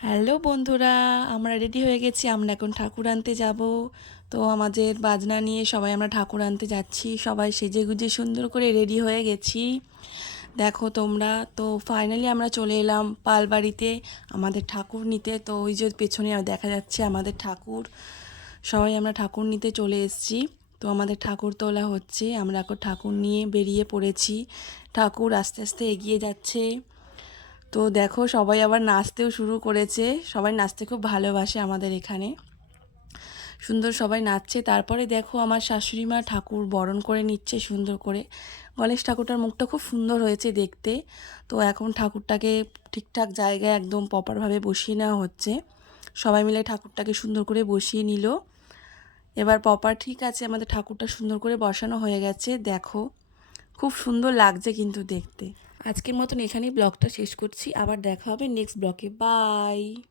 Hello বন্ধুরা, আমরা ready হয়ে গেছি। আমরা এখন ঠাকুর আনতে যাব। তো আমাদের বাজনা নিয়ে সবাই আমরা ঠাকুর আনতে যাচ্ছি। সবাই সেজেগুজে সুন্দর করে রেডি হয়ে গেছি। দেখো তোমরা, তো ফাইনালি আমরা চলে এলাম পালবাড়িতে আমাদের ঠাকুর নিতে। তো ওই যে পেছনে দেখা যাচ্ছে আমাদের ঠাকুর। সবাই আমরা ঠাকুর নিতে চলে এসেছি। তো আমাদের ঠাকুর তোলা হচ্ছে। আমরা এখন ঠাকুর নিয়ে বেরিয়ে পড়েছি। ঠাকুর আস্তে আস্তে এগিয়ে যাচ্ছে। তো দেখো সবাই আবার নাচতেও শুরু করেছে। সবাই নাচতে খুব ভালোবাসে আমাদের এখানে। সুন্দর সবাই নাচছে। তারপরে দেখো আমার শাশুড়ি মা ঠাকুর বরণ করে নিচ্ছে সুন্দর করে। গণেশ ঠাকুরটার মুখটা খুব সুন্দর হয়েছে দেখতে। তো এখন ঠাকুরটাকে ঠিকঠাক জায়গায় একদম প্রপারভাবে বসিয়ে নেওয়া হচ্ছে। সবাই মিলে ঠাকুরটাকে সুন্দর করে বসিয়ে নিল। এবার প্রপার ঠিক আছে, আমাদের ঠাকুরটা সুন্দর করে বসানো হয়ে গেছে। দেখো খুব সুন্দর লাগছে কিন্তু দেখতে। আজকের মতন এখানেই ব্লগটা শেষ করছি। আবার দেখা হবে নেক্সট ব্লগে। বাই।